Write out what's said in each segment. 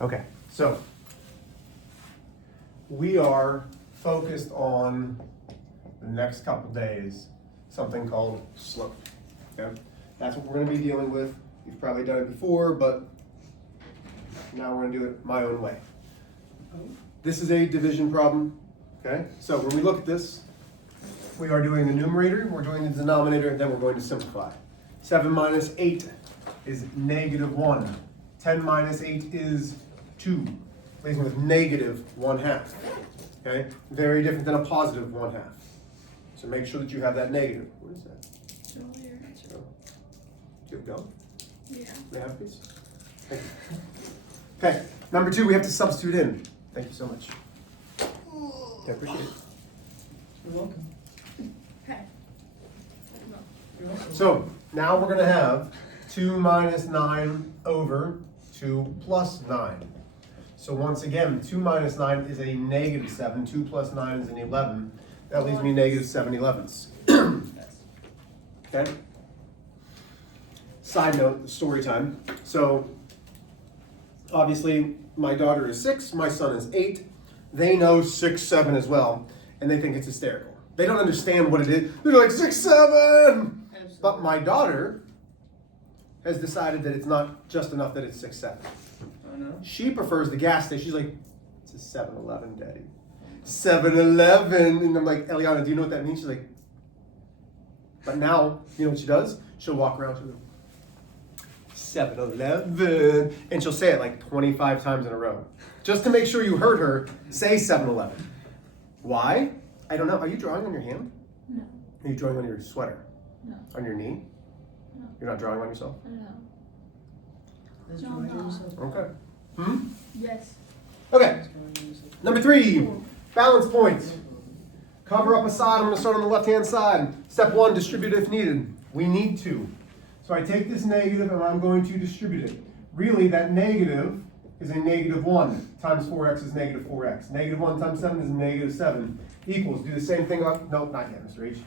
Okay, so we are focused on the next couple days, something called slope. Okay? That's what we're going to be dealing with. You've probably done it before, but now we're going to do it my own way. This is a division problem. Okay, so when we look at this, we are doing the numerator, we're doing the denominator, and then we're going to simplify. 7 minus 8 is -1. 10 minus 8 is 2. Leaves me with -1/2. Okay, very different than a positive 1/2. So make sure that you have that negative. What is that? Still here. So, do it go? Yeah. May I have, please? Thank you. Okay, number 2, we have to substitute in. Thank you so much. I appreciate it. You're welcome. Okay. No. You're welcome. So now we're going to have 2 minus 9 over 2 plus 9. So once again, 2 minus 9 is a -7. 2 plus 9 is an 11. That leaves me -7/11. Okay? Side note, story time. So obviously my daughter is 6, my son is 8. They know 6, 7 as well, and they think it's hysterical. They don't understand what it is. They're like, 6, 7! Absolutely. But my daughter has decided that it's not just enough that it's 6, 7. Oh no? She prefers the gas station. She's like, it's a 7-Eleven, Daddy. 7-Eleven. And I'm like, Eliana, do you know what that means? She's like, but now, you know what she does? She'll walk around, she'll go, 7-Eleven. And she'll say it like 25 times in a row. Just to make sure you heard her say 7-Eleven. Why? I don't know. Are you drawing on your hand? No. Are you drawing on your sweater? No. On your knee? No. You're not drawing on yourself? No. That's No, drawing no. yourself. Okay. Hmm? Yes. Okay. That's drawing yourself. Number 3, balance points. Cover up a side. I'm going to start on the left-hand side. Step 1, distribute if needed. We need to. So I take this negative and I'm going to distribute it. Really, that negative is a -1 times 4x is -4x. -1 times 7 is -7 equals. Do the same thing up. Nope, not yet, Mr. H.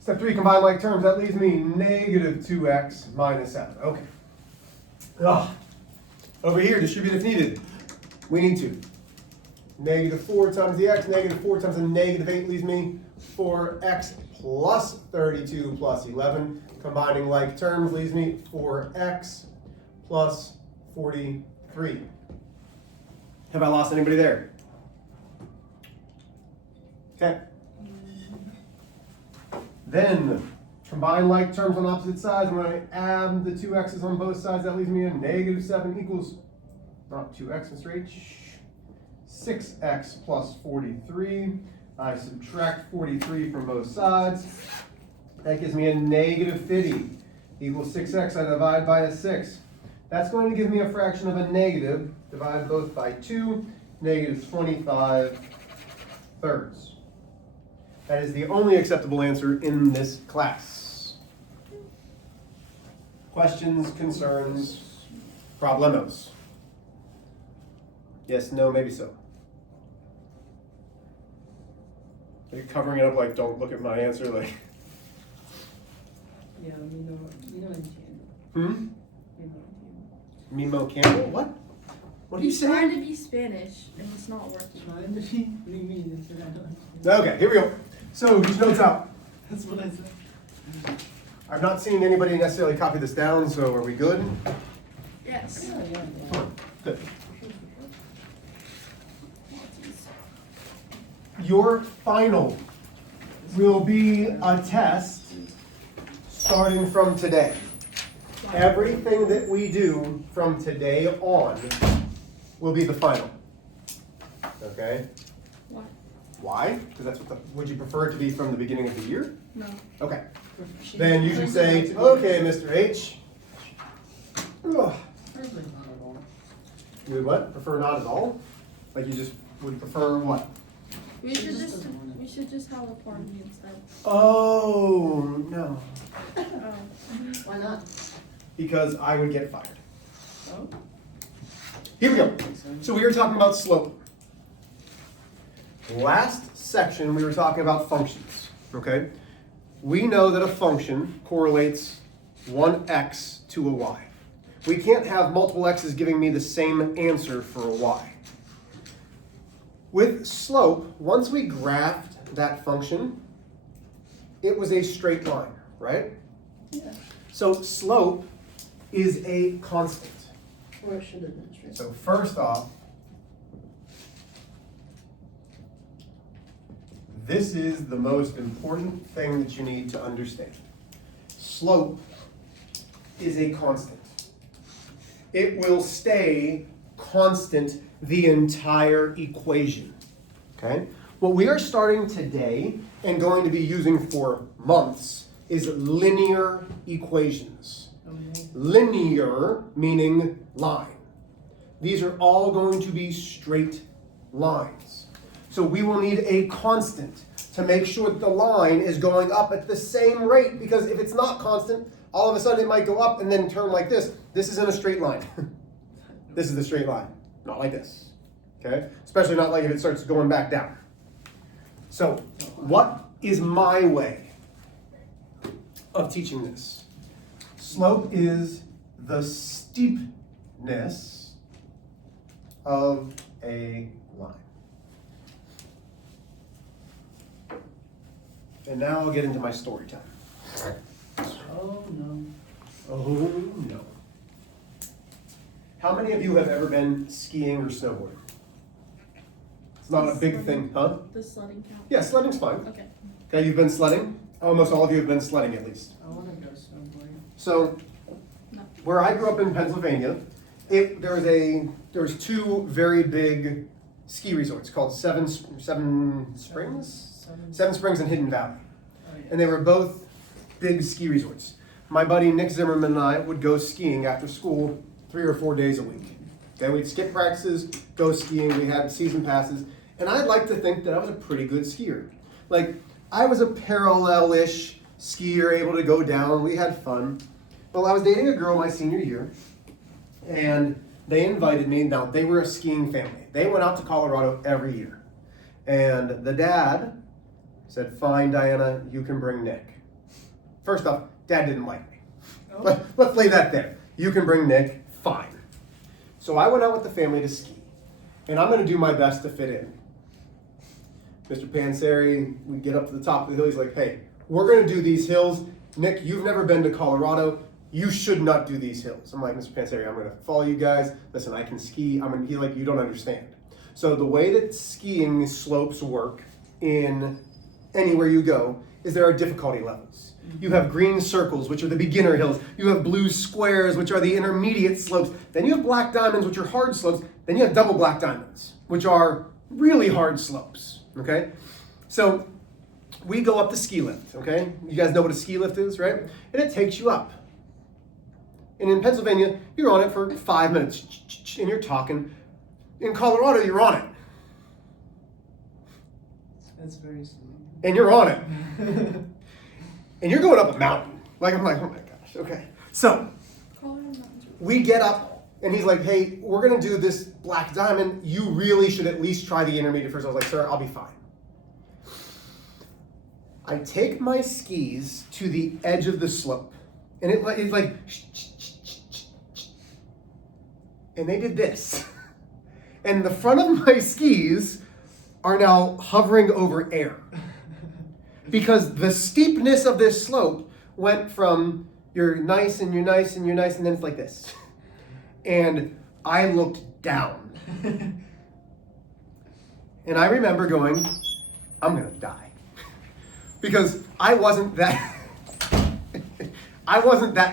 Step 3, combine like terms. That leaves me -2x minus 7. Okay. Ugh. Over here, distribute if needed. We need to. -4 times the x, -4 times a -8 leaves me 4x plus 32 plus 11. Combining like terms leaves me 4x plus 43. Have I lost anybody there? Okay. Then, combine like terms on opposite sides. When I add the 2 x's on both sides, that leaves me a -7 equals, not 2x, Mr. H, 6x plus 43. I subtract 43 from both sides. That gives me a -50 equals 6x. I divide by a 6. That's going to give me a fraction of a negative. Divide both by 2, -25 thirds. That is the only acceptable answer in this class. Questions, concerns, problemos? Yes, no, maybe so. Are you covering it up like, don't look at my answer? Like, Yeah, you know entiendo. hmm? You know entiendo. Mimo Campbell? What? What are you He's trying saying? to be Spanish, and it's not working. Trying to be? What do you mean? That's what I don't understand. Okay, here we go. So, whose notes out? That's what I said. I've not seen anybody necessarily copy this down, so are we good? Yes. Yeah, yeah, yeah. Fine. Good. For sure, for sure. Your final will be a test starting from today. Everything that we do from today on will be the final. Okay? What? Why? Because that's what the, would you prefer it to be from the beginning of the year? No. Okay. Then you should say, okay, Mr. H. Ugh. Personally, not at all. You would what? Prefer not at all? Like you just would prefer what? We She should just just doesn't want it. we should just have a party instead. Oh, no. Oh. Why not? Because I would get fired. Oh? Here we go. So we were talking about slope. Last section we were talking about functions, okay? We know that a function correlates one x to a y. We can't have multiple x's giving me the same answer for a y. With slope, once we graphed that function, it was a straight line, right? Yeah. So slope is a constant. Or it should have been straight. So first off, this is the most important thing that you need to understand. Slope is a constant. It will stay constant the entire equation. Okay? What we are starting today and going to be using for months is linear equations. Okay. Linear meaning line. These are all going to be straight lines. So we will need a constant to make sure that the line is going up at the same rate, because if it's not constant, all of a sudden it might go up and then turn like this. This isn't a straight line. This is the straight line, not like this. Okay? Especially not like if it starts going back down. So what is my way of teaching this? Slope is the steepness of a line. And now I'll get into my story time. Oh, no. Oh no. How many of you have ever been skiing or snowboarding? It's not a big thing, huh? Does sledding count? Yeah, sledding's fine. Okay. Okay, you've been sledding? Almost all of you have been sledding at least. I want to go snowboarding. So, No. where I grew up in Pennsylvania, there was two very big ski resorts called Seven Springs? Seven Springs and Hidden Valley. Oh, yeah. And they were both big ski resorts. My buddy Nick Zimmerman and I would go skiing after school 3 or 4 days a week. Okay, we'd skip practices, go skiing, we had season passes, and I'd like to think that I was a pretty good skier. Like, I was a parallel-ish skier, able to go down, we had fun. Well, I was dating a girl my senior year, and they invited me. Now, they were a skiing family. They went out to Colorado every year. And the dad said, "Fine, Diana, you can bring Nick." First off, Dad didn't like me. Oh. Let's lay that there. You can bring Nick, fine. So I went out with the family to ski, and I'm going to do my best to fit in. Mr. Panseri, we get up to the top of the hill. He's like, "Hey, we're going to do these hills. Nick, you've never been to Colorado. You should not do these hills." I'm like, "Mr. Panseri, I'm going to follow you guys. Listen, I can ski." He's like, "You don't understand." So the way that skiing slopes work in anywhere you go is there are difficulty levels. You have green circles, which are the beginner hills. You have blue squares, which are the intermediate slopes. Then you have black diamonds, which are hard slopes. Then you have double black diamonds, which are really hard slopes, okay? So we go up the ski lift, okay? You guys know what a ski lift is, right? And it takes you up. And in Pennsylvania, you're on it for 5 minutes, and you're talking. In Colorado, you're on it. That's very sweet. And you're on it. And you're going up a mountain. I'm like, oh my gosh, okay. So Colorado Mountains. we get up, and he's like, "Hey, we're gonna do this black diamond. You really should at least try the intermediate first." I was like, "Sir, I'll be fine." I take my skis to the edge of the slope, and it's like, and they did this. And the front of my skis are now hovering over air. Because the steepness of this slope went from you're nice and you're nice and you're nice, and then it's like this. And I looked down. And I remember going, "I'm gonna die." Because I wasn't that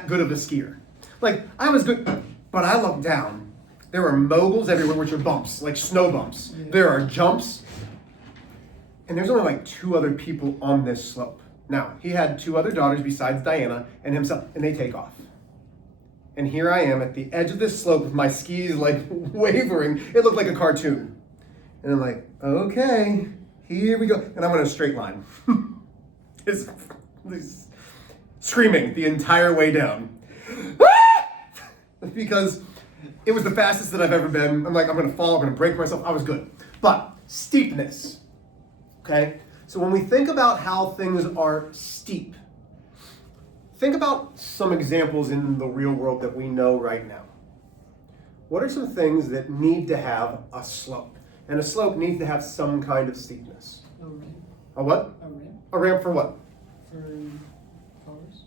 good of a skier. Like, I was good, but I looked down. There were moguls everywhere, which are bumps, like snow bumps. Yeah. There are jumps. And there's only like 2 other people on this slope. Now, he had 2 other daughters besides Diana and himself, and they take off. And here I am at the edge of this slope with my skis like wavering. It looked like a cartoon. And I'm like, okay, here we go. And I'm on a straight line. it's screaming the entire way down. Because it was the fastest that I've ever been. I'm like, I'm gonna fall, I'm gonna break myself. I was good. But steepness. Okay, so when we think about how things are steep, think about some examples in the real world that we know right now. What are some things that need to have a slope? And a slope needs to have some kind of steepness. A ramp. A what? A ramp A ramp for what? for cars.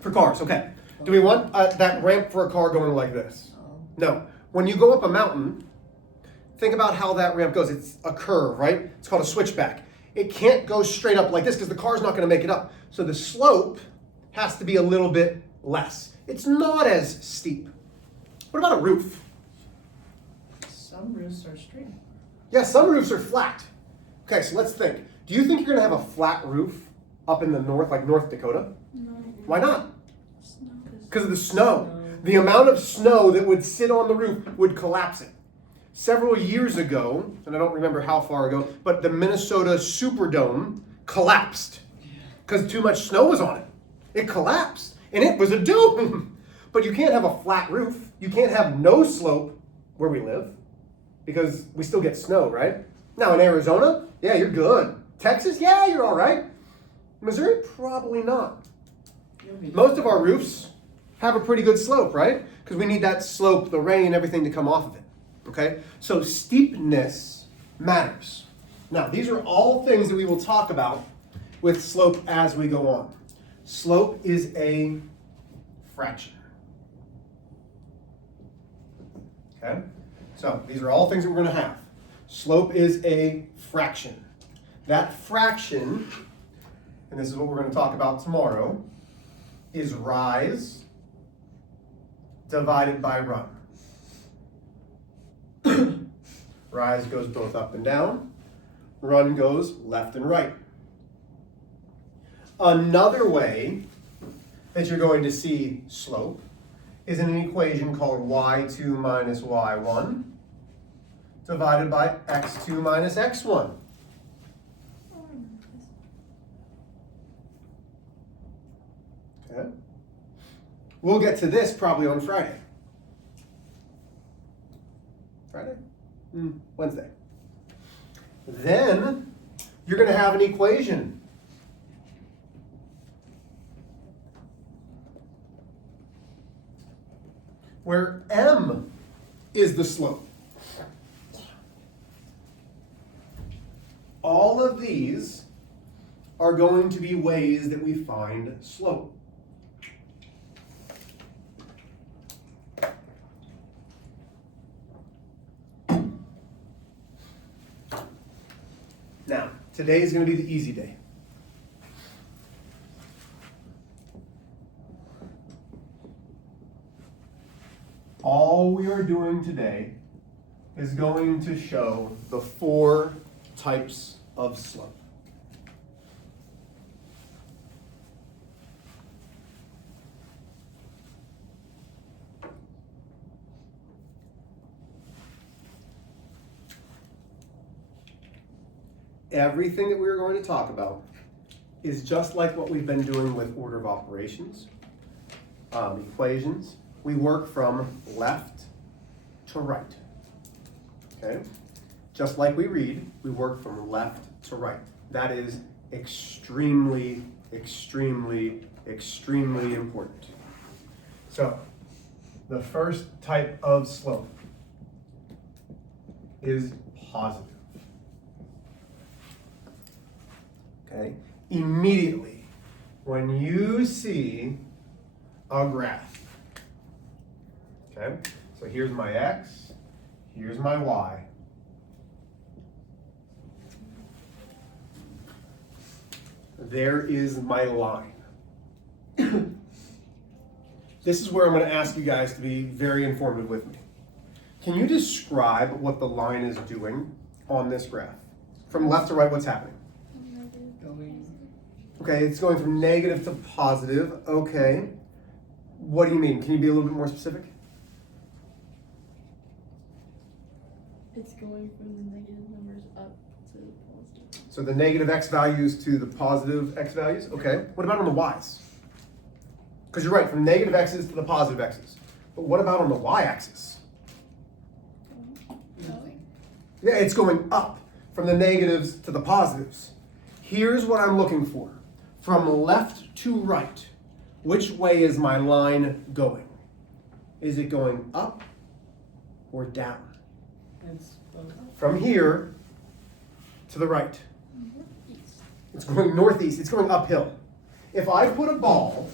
For cars, okay. Do we want that ramp for a car going like this? Oh. No. When you go up a mountain, think about how that ramp goes. It's a curve, right? It's called a switchback. It can't go straight up like this because the car's not going to make it up. So the slope has to be a little bit less. It's not as steep. What about a roof? Some roofs are straight. Yeah, some roofs are flat. Okay, so let's think. Do you think you're going to have a flat roof up in the north, like North Dakota? No. Why not? Snow. Because of the snow. The amount of snow that would sit on the roof would collapse it. Several years ago, and I don't remember how far ago, but the Minnesota Superdome collapsed because too much snow was on it. It collapsed, and it was a dome. But you can't have a flat roof. You can't have no slope where we live because we still get snow, right? Now in Arizona, yeah, you're good. Texas, yeah, you're all right. Missouri, probably not. Most of our roofs have a pretty good slope, right? Because we need that slope, the rain, everything to come off of it. Okay? So steepness matters. Now, these are all things that we will talk about with slope as we go on. Slope is a fraction. Okay? So these are all things that we're going to have. Slope is a fraction. That fraction, and this is what we're going to talk about tomorrow, is rise divided by run. Rise goes both up and down. Run goes left and right. Another way that you're going to see slope is in an equation called y2 minus y1 divided by x2 minus x1. Okay. We'll get to this probably on Friday. Friday? Wednesday. Then you're going to have an equation. Where m is the slope. All of these are going to be ways that we find slope. Now, today is going to be the easy day. All we are doing today is going to show the 4 types of slope. Everything that we're going to talk about is just like what we've been doing with order of operations, equations. We work from left to right, okay? Just like we read, we work from left to right. That is extremely, extremely, extremely important. So, the first type of slope is positive. Okay? Immediately, when you see a graph, okay? So here's my x, here's my y. There is my line. This is where I'm going to ask you guys to be very informative with me. Can you describe what the line is doing on this graph? From left to right, what's happening? Okay, it's going from negative to positive. Okay. What do you mean? Can you be a little bit more specific? It's going from the negative numbers up to the positive. So the negative x values to the positive x values? Okay. What about on the y's? Because you're right, from negative x's to the positive x's. But what about on the y-axis? Nothing. Yeah, it's going up from the negatives to the positives. Here's what I'm looking for. From left to right, which way is my line going? Is it going up or down? It's both. From here to the right. East. It's going northeast. It's going uphill. If I put a ball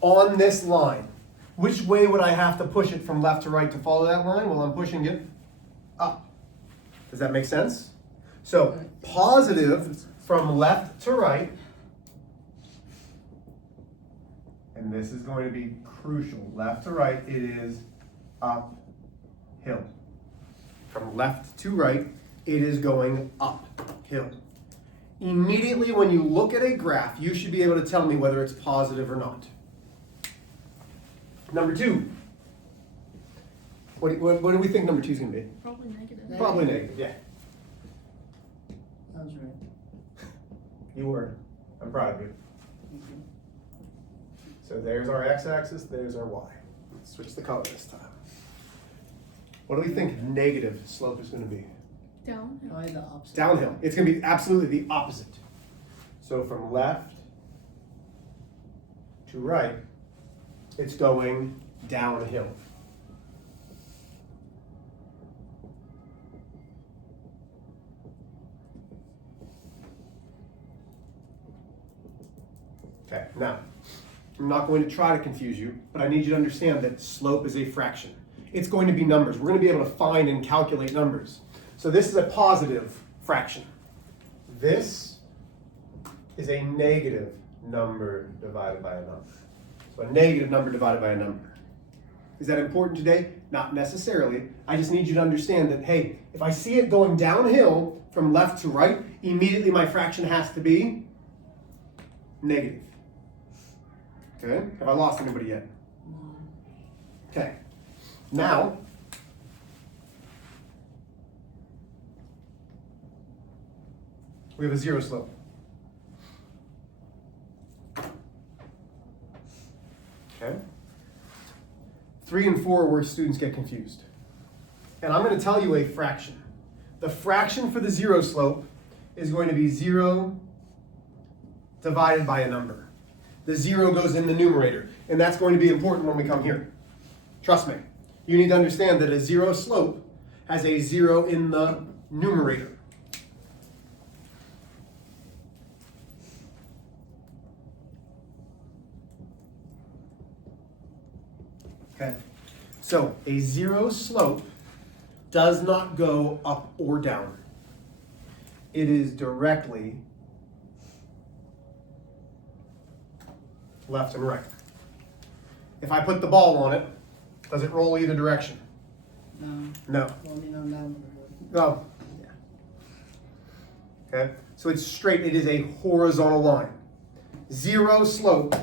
on this line, which way would I have to push it from left to right to follow that line? Well, I'm pushing it up. Does that make sense? So positive from left to right, and this is going to be crucial. Left to right, it is uphill. From left to right, it is going uphill. Immediately when you look at a graph, you should be able to tell me whether it's positive or not. Number 2. What do we think number 2 is going to be? Probably negative. Probably negative, yeah. I was right. You were. I'm proud of you. Thank you. So there's our x-axis, there's our y. Let's switch the color this time. What do we think negative slope is going to be? Down. Probably the opposite. Downhill. It's going to be absolutely the opposite. So from left to right, it's going downhill. Okay, now, I'm not going to try to confuse you, but I need you to understand that slope is a fraction. It's going to be numbers. We're going to be able to find and calculate numbers. So this is a positive fraction. This is a negative number divided by a number. So a negative number divided by a number. Is that important today? Not necessarily. I just need you to understand that, hey, if I see it going downhill from left to right, immediately my fraction has to be negative. Okay? Have I lost anybody yet? Okay. Now, we have a zero slope. Okay? 3 and 4 are where students get confused. And I'm going to tell you a fraction. The fraction for the zero slope is going to be 0 divided by a number. The 0 goes in the numerator, and that's going to be important when we come here. Trust me. You need to understand that a zero slope has a 0 in the numerator. Okay, so a zero slope does not go up or down. It is directly left and right. If I put the ball on it, does it roll either direction? No. No. Well, I mean, I'm down. Oh. Yeah. Okay, so it's straight. It is a horizontal line. Zero slope.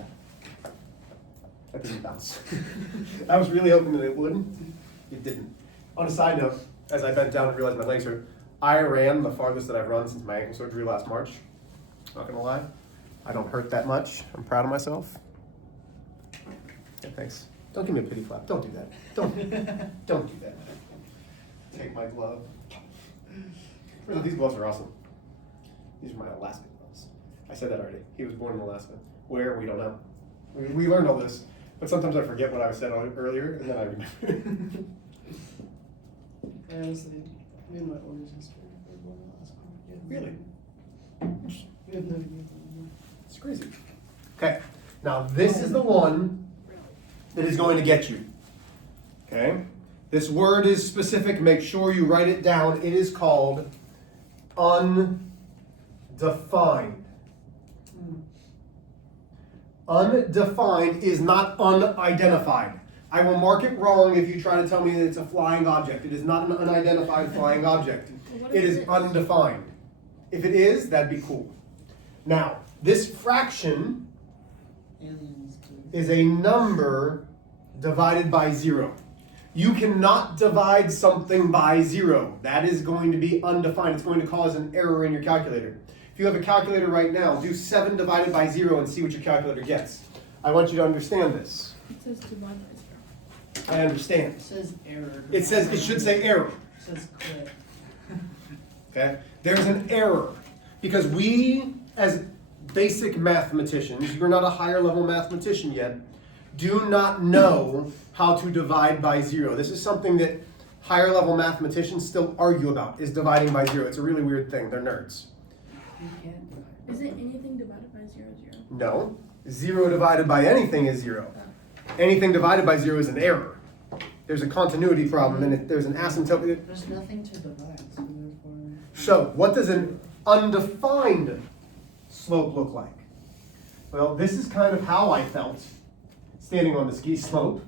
That didn't bounce. I was really hoping that it wouldn't. It didn't. On a side note, as I bent down and realized my legs hurt, I ran the farthest that I've run since my ankle surgery last March. Not gonna lie. I don't hurt that much. I'm proud of myself. Yeah, thanks. Don't give me a pity clap. Don't do that. Don't do that. Take my glove. These gloves are awesome. These are my Alaska gloves. I said that already. He was born in Alaska. Where? We don't know. We learned all this, but sometimes I forget what I said earlier, and then I remember. I honestly, me and my orders history were born in Alaska. Yeah. Really? We have no idea. It's crazy. Okay, now this is the one that is going to get you. Okay? This word is specific. Make sure you write it down. It is called undefined. Undefined is not unidentified. I will mark it wrong if you try to tell me that it's a flying object. It is not an unidentified flying object. It is undefined. If it is, that'd be cool. Now, this fraction Aliens too. is a number divided by 0. You cannot divide something by 0. That is going to be undefined. It's going to cause an error in your calculator. If you have a calculator right now, do 7 divided by 0 and see what your calculator gets. I want you to understand this. It says divide by 0. I understand. It says error. It should say error. It says quit. Okay? There's an error because we, as basic mathematicians, you're not a higher level mathematician yet, do not know how to divide by zero. This is something that higher level mathematicians still argue about, is dividing by zero. It's a really weird thing. They're nerds. You can't divide. Is it anything divided by 0, 0? No. 0 divided by anything is 0. Anything divided by 0 is an error. There's a continuity problem, and if there's an asymptote. There's nothing to divide, so therefore. So, what does an undefined slope look like? Well, this is kind of how I felt standing on the ski slope.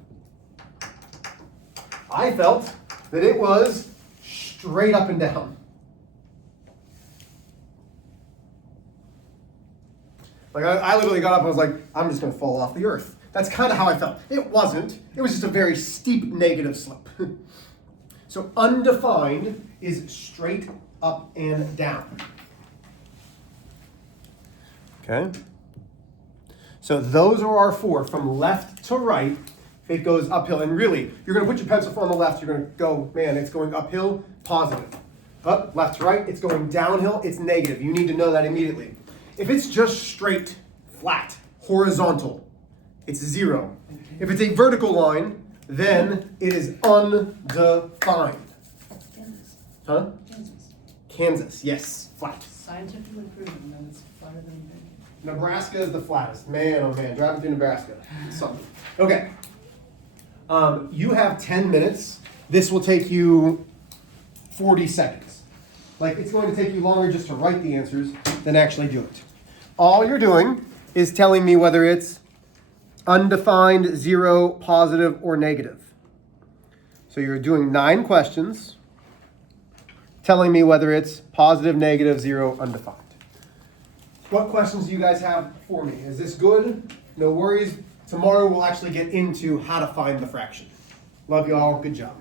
I felt that it was straight up and down. Like I literally got up and was like, I'm just gonna fall off the earth. That's kind of how I felt. It wasn't. It was just a very steep negative slope. So undefined is straight up and down. Okay? So those are our 4. From left to right, it goes uphill. And really, you're going to put your pencil on the left. You're going to go, man, it's going uphill, positive. Up, left to right, it's going downhill, it's negative. You need to know that immediately. If it's just straight, flat, horizontal, it's 0. If it's a vertical line, then it is undefined. Kansas. Huh? Kansas. Kansas, yes, flat. Scientifically proven that it's flatter than big. Nebraska is the flattest. Man, oh man, driving through Nebraska. Something. Okay. You have 10 minutes. This will take you 40 seconds. Like, it's going to take you longer just to write the answers than actually do it. All you're doing is telling me whether it's undefined, 0, positive, or negative. So you're doing 9 questions, telling me whether it's positive, negative, 0, undefined. What questions do you guys have for me? Is this good? No worries. Tomorrow we'll actually get into how to find the fraction. Love you all. Good job.